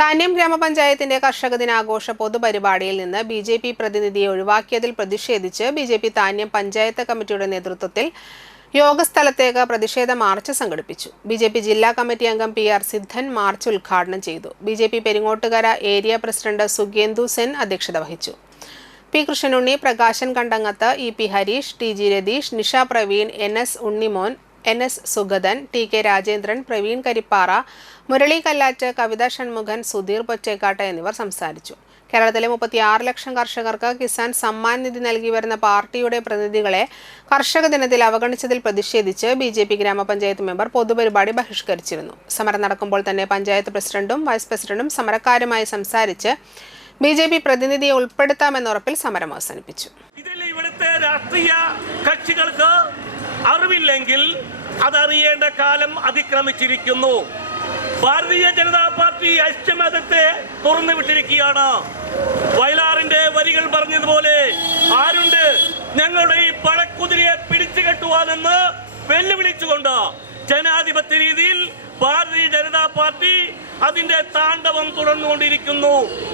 താന്യം ഗ്രാമപഞ്ചായത്തിന്റെ കർഷക ദിനാഘോഷ പൊതുപരിപാടിയിൽ നിന്ന് ബിജെപി പ്രതിനിധിയെ ഒഴിവാക്കിയതിൽ പ്രതിഷേധിച്ച് ബിജെപി താന്യം പഞ്ചായത്ത് കമ്മിറ്റിയുടെ നേതൃത്വത്തിൽ യോഗസ്ഥലത്തേക്ക് പ്രതിഷേധ മാർച്ച് സംഘടിപ്പിച്ചു. ബിജെപി ജില്ലാ കമ്മിറ്റി അംഗം PR സിദ്ധൻ മാർച്ച് ഉദ്ഘാടനം ചെയ്തു. BJP Peringottukara area president Sugendu Sen അധ്യക്ഷത വഹിച്ചു. P. Krishnanunni, Prakashan Kandangath, EP Harish, TG Ratheesh, Nisha Praveen, NS Unnimon, NS Sugathan, TK Rajendran, Praveen കരിപ്പാറ, Murali Kallatt, കവിത ഷൺമുഖൻ, സുധീർ പൊറ്റേക്കാട്ട് എന്നിവർ സംസാരിച്ചു. കേരളത്തിലെ 36 ലക്ഷം കർഷകർക്ക് കിസാൻ സമ്മാൻ നിധി നൽകി വരുന്ന പാർട്ടിയുടെ പ്രതിനിധികളെ കർഷക ദിനത്തിൽ അവഗണിച്ചതിൽ പ്രതിഷേധിച്ച് BJP ഗ്രാമപഞ്ചായത്ത് മെമ്പർ പൊതുപരിപാടി ബഹിഷ്കരിച്ചിരുന്നു. സമരം നടക്കുമ്പോൾ തന്നെ പഞ്ചായത്ത് പ്രസിഡന്റും വൈസ് പ്രസിഡന്റും സമരക്കാരുമായി സംസാരിച്ച് BJP പ്രതിനിധിയെ ഉൾപ്പെടുത്താമെന്ന ഉറപ്പിൽ സമരം അവസാനിപ്പിച്ചു. ഇവിടുത്തെ രാഷ്ട്രീയ കക്ഷികൾക്ക് അറിവില്ലെങ്കിൽ അതറിയേണ്ട കാലം അതിക്രമിച്ചിരിക്കുന്നു. ഭാരതീയ ജനതാ പാർട്ടി ഐക്യമതത്തെ തുറന്നു വിട്ടിരിക്കുകയാണ്. വയലാറിന്റെ വരികൾ പറഞ്ഞതുപോലെ ആരുണ്ട് ഞങ്ങളുടെ ഈ പഴക്കുതിരയെ പിടിച്ചു കെട്ടുവാനെന്ന് വെല്ലുവിളിച്ചുകൊണ്ട് ജനാധിപത്യ രീതിയിൽ ഭാരതീയ ജനതാ പാർട്ടി അതിന്റെ താണ്ഡവം തുടർന്നുകൊണ്ടിരിക്കുന്നു.